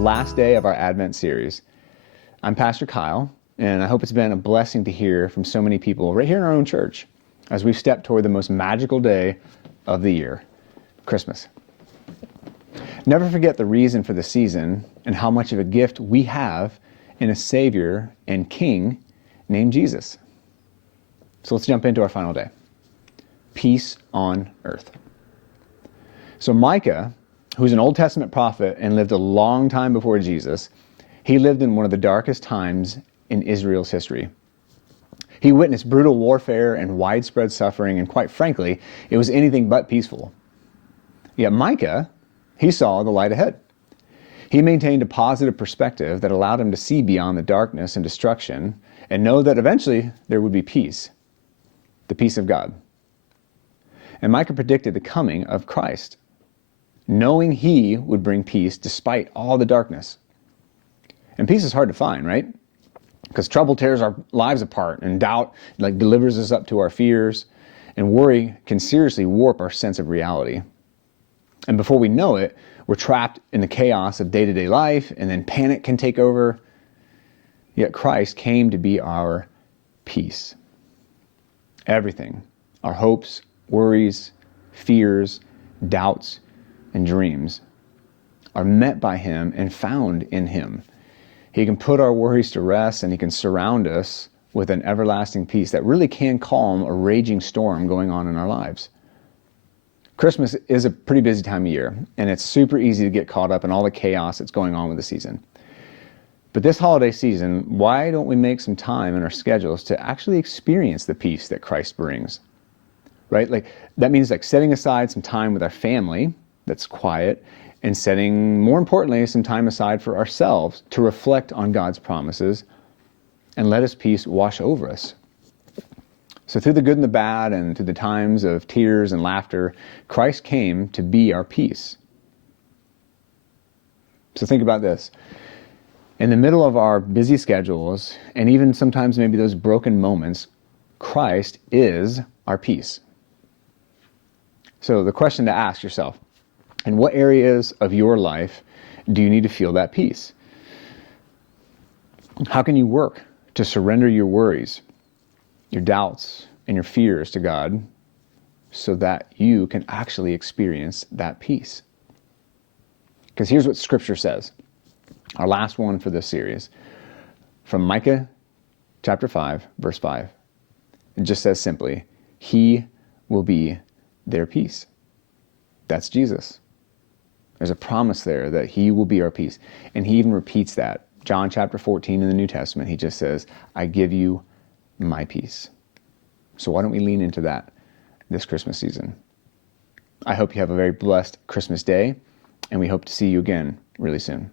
last day of our Advent series. I'm Pastor Kyle, and I hope it's been a blessing to hear from so many people right here in our own church as we step toward the most magical day of the year, Christmas. Never forget the reason for the season and how much of a gift we have in a Savior and King named Jesus. So let's jump into our final day. Peace on earth. So Micah, who's an Old Testament prophet and lived a long time before Jesus, he lived in one of the darkest times in Israel's history. He witnessed brutal warfare and widespread suffering, and quite frankly, it was anything but peaceful. Yet Micah, he saw the light ahead. He maintained a positive perspective that allowed him to see beyond the darkness and destruction and know that eventually there would be peace, the peace of God. And Micah predicted the coming of Christ, knowing he would bring peace despite all the darkness. And peace is hard to find, right? Because trouble tears our lives apart, and doubt delivers us up to our fears, and worry can seriously warp our sense of reality. And before we know it, we're trapped in the chaos of day-to-day life, and then panic can take over. Yet Christ came to be our peace. Everything, our hopes, worries, fears, doubts, and dreams are met by him and found in him. He can put our worries to rest, and he can surround us with an everlasting peace that really can calm a raging storm going on in our lives. Christmas is a pretty busy time of year, and it's super easy to get caught up in all the chaos that's going on with the season. But this holiday season, why don't we make some time in our schedules to actually experience the peace that Christ brings? Right? That means setting aside some time with our family that's quiet, and setting, more importantly, some time aside for ourselves to reflect on God's promises and let his peace wash over us. So through the good and the bad, and through the times of tears and laughter, Christ came to be our peace. So think about this. In the middle of our busy schedules, and even sometimes maybe those broken moments, Christ is our peace. So the question to ask yourself, in what areas of your life do you need to feel that peace? How can you work to surrender your worries, your doubts, and your fears to God so that you can actually experience that peace? Because here's what Scripture says, our last one for this series, from Micah chapter 5, verse 5. It just says simply, he will be their peace. That's Jesus. There's a promise there that he will be our peace. And he even repeats that. John chapter 14 in the New Testament, he just says, I give you my peace. So why don't we lean into that this Christmas season? I hope you have a very blessed Christmas day, and we hope to see you again really soon.